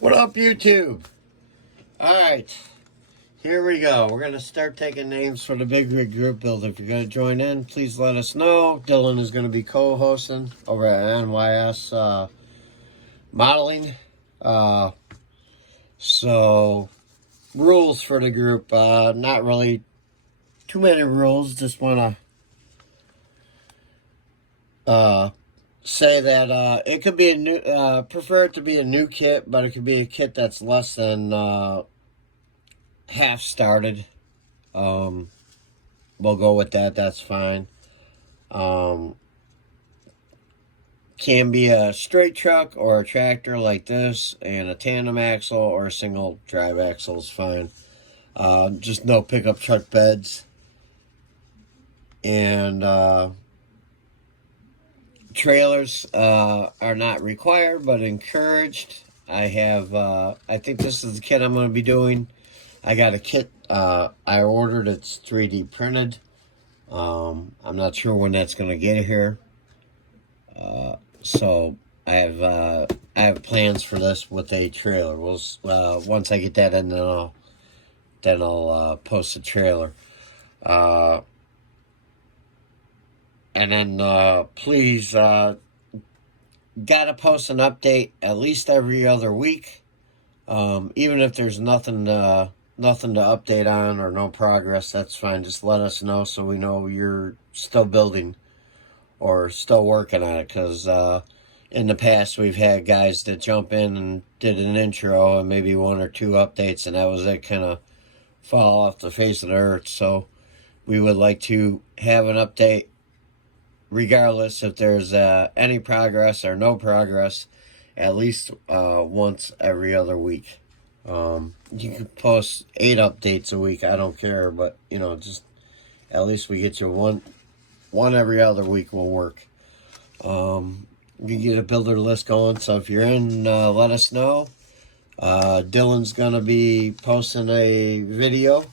What up, YouTube? Alright, here we go. We're going to start taking names for the Big Rig Group Build. If you're going to join in, please let us know. Dylan is going to be co-hosting over at NYS Modeling. So, rules for the group. Not really too many rules. Just want to say that it could be a new, prefer it to be a new kit, but it could be a kit that's less than half started. We'll go with that. That's fine. Can be a straight truck or a tractor like this, and a tandem axle or a single drive axle is fine. Just no pickup truck beds. And trailers are not required, but encouraged. I have, I think this is the kit I'm going to be doing. I got a kit I ordered. It's 3D printed. I'm not sure when that's going to get here. So I have plans for this with a trailer. We'll once I get that in, then I'll post the trailer. And then please gotta post an update at least every other week. Even if there's nothing to update on or no progress, that's fine. Just let us know so we know you're still building or still working on it. Because in the past we've had guys that jump in and did an intro and maybe one or two updates, and that was it, kind of fall off the face of the earth. So we would like to have an update regardless if there's any progress or no progress, at least once every other week. You can post 8 updates a week, I don't care, but just at least we get you one every other week will work. You can get a builder list going, so if you're in, let us know. Dylan's gonna be posting a video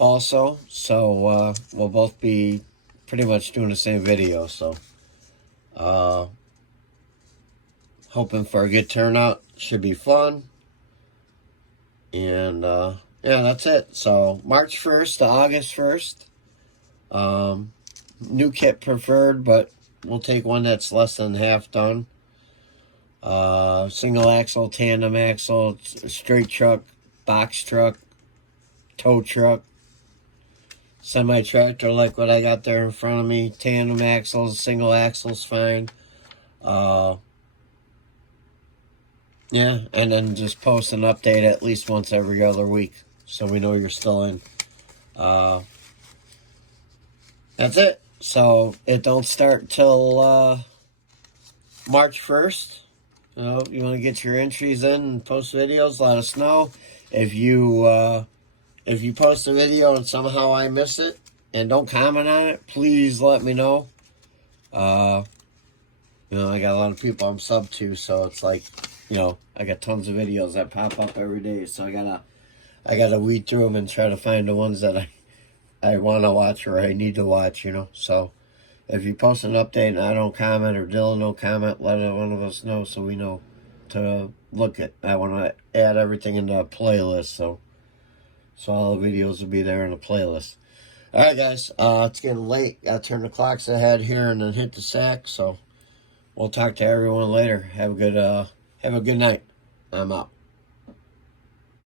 also, so we'll both be pretty much doing the same video. So hoping for a good turnout. Should be fun. And yeah, that's it. So March 1st to August 1st, new kit preferred, but we'll take one that's less than half done. Single axle, tandem axle, straight truck, box truck, tow truck, semi-tractor like what I got there in front of me, tandem axles, single axles, fine. Yeah, and then just post an update at least once every other week so we know you're still in. That's it. So it don't start till March 1st. You want to get your entries in and post videos, let us know. If you post a video and somehow I miss it and don't comment on it, please let me know. I got a lot of people I'm sub to, so it's like, I got tons of videos that pop up every day, so I gotta weed through them and try to find the ones that I want to watch or I need to watch, So if you post an update and I don't comment or Dylan don't comment, let one of us know so we know to look at. I want to add everything into a playlist, so all the videos will be there in a playlist. Alright guys, it's getting late. Gotta turn the clocks ahead here and then hit the sack. So we'll talk to everyone later. Have a good night. I'm out.